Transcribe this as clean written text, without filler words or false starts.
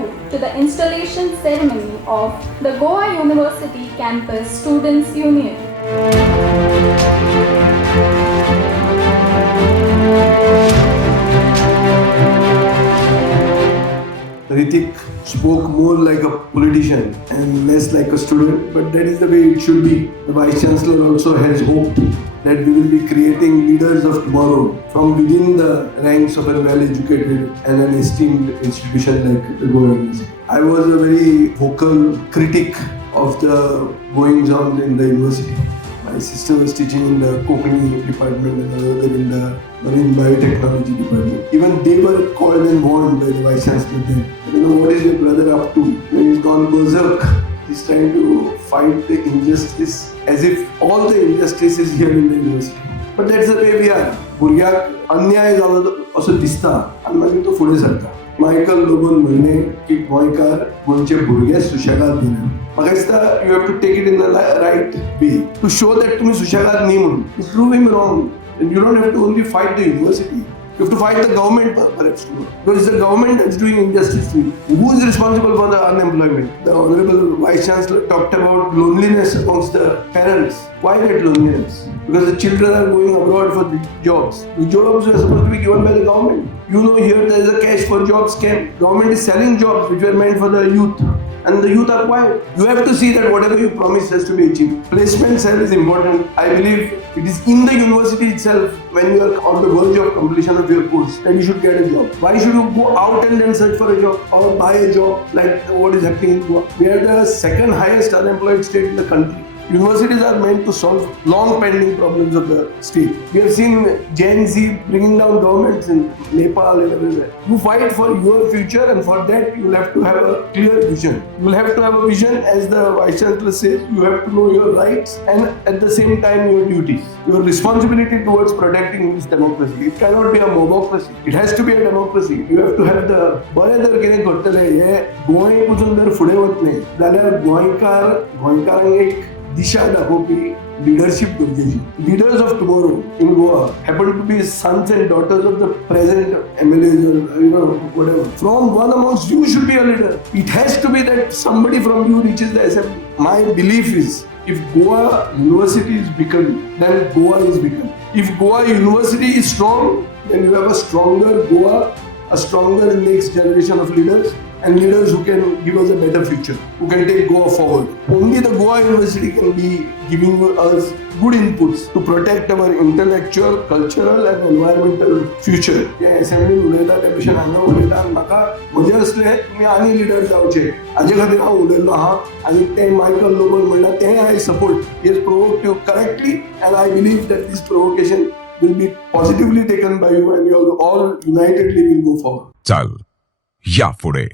you to the installation ceremony of the Goa University Campus Students Union. Ritik spoke more like a politician and less like a student, but that is the way it should be. The Vice Chancellor also has hoped that we will be creating leaders of tomorrow from within the ranks of a well-educated and an esteemed institution like the Goa University. I was a very vocal critic of the goings-on in the university. My sister was teaching in the Kokani department and another in the Marine Biotechnology department. Even they were called and warned by the Vice Chancellor then. What is your brother up to? When he's gone berserk, he's trying to fight the injustice as if all the injustice is here in the university. But that's the way we are. भुरग्याक अन्याय जालो असो दिसता आनी मागीर तो फुडें सरता. मायकल लोबन म्हणले की गोंयकार गोंयचे भुरगे सुशेगाद न्ही. म्हाका दिसता you have to take it in the right way to show that तुमी सुशेगाद न्ही म्हणून. Prove him wrong. And you don't have to only fight the university. You have to fight the government perhaps too. Because it's the government that's doing injustice to you. Who is responsible for the unemployment? The Honorable Vice Chancellor talked about loneliness amongst the parents. Why that loneliness? Because the children are going abroad for the jobs. The jobs were supposed to be given by the government. You know, here there is a cash for jobs scam. Government is selling jobs which were meant for the youth. And the youth are quiet. You have to see that whatever you promise has to be achieved. Placement cell is important. I believe it is in the university itself when you are on the verge of completion of your course that you should get a job. Why should you go out and then search for a job or buy a job like what is happening in Goa? We are the second highest unemployed state in the country. Universities are meant to solve long pending problems of the state. We have seen Gen Z bringing down governments in Nepal and everywhere. You fight for your future, and for that you will have to have a clear vision. You will have to have a vision, as the Vice Chancellor says, you have to know your rights and at the same time your duties. Your responsibility towards protecting this democracy. It cannot be a mobocracy. It has to be a democracy. You have to have the बरें जर कितें करतले हे गोंय पसून जर फुडें वतले जाल्यार गोंयकारांक एक दिशा दाखोवपी leadership गरजेची. Leaders of tomorrow in Goa happen to be sons and daughters of the present MLAs or whatever. From one amongst you should be a leader. It has to be that somebody from you reaches the assembly. My belief is if Goa University is beacon, then Goa is beacon. If Goa University is strong, then you have a stronger Goa, a stronger next generation of leaders. And leaders who can give us a better future, who can take Goa forward. Only the Goa University can be giving us good inputs to protect our intellectual, cultural and environmental future. या assembly उलयता त्या भशेन हांगा उलयता म्हाका म्हजे असले तुमी आनी लिडर जावचे हाजे खातीर हांव उलयल्लो आहा आनी ते मायकल लोबन म्हणटा तें आय support. He has provoked you correctly and I believe that this provocation will be positively taken by you and you all unitedly will go forward. चाल या पुढे.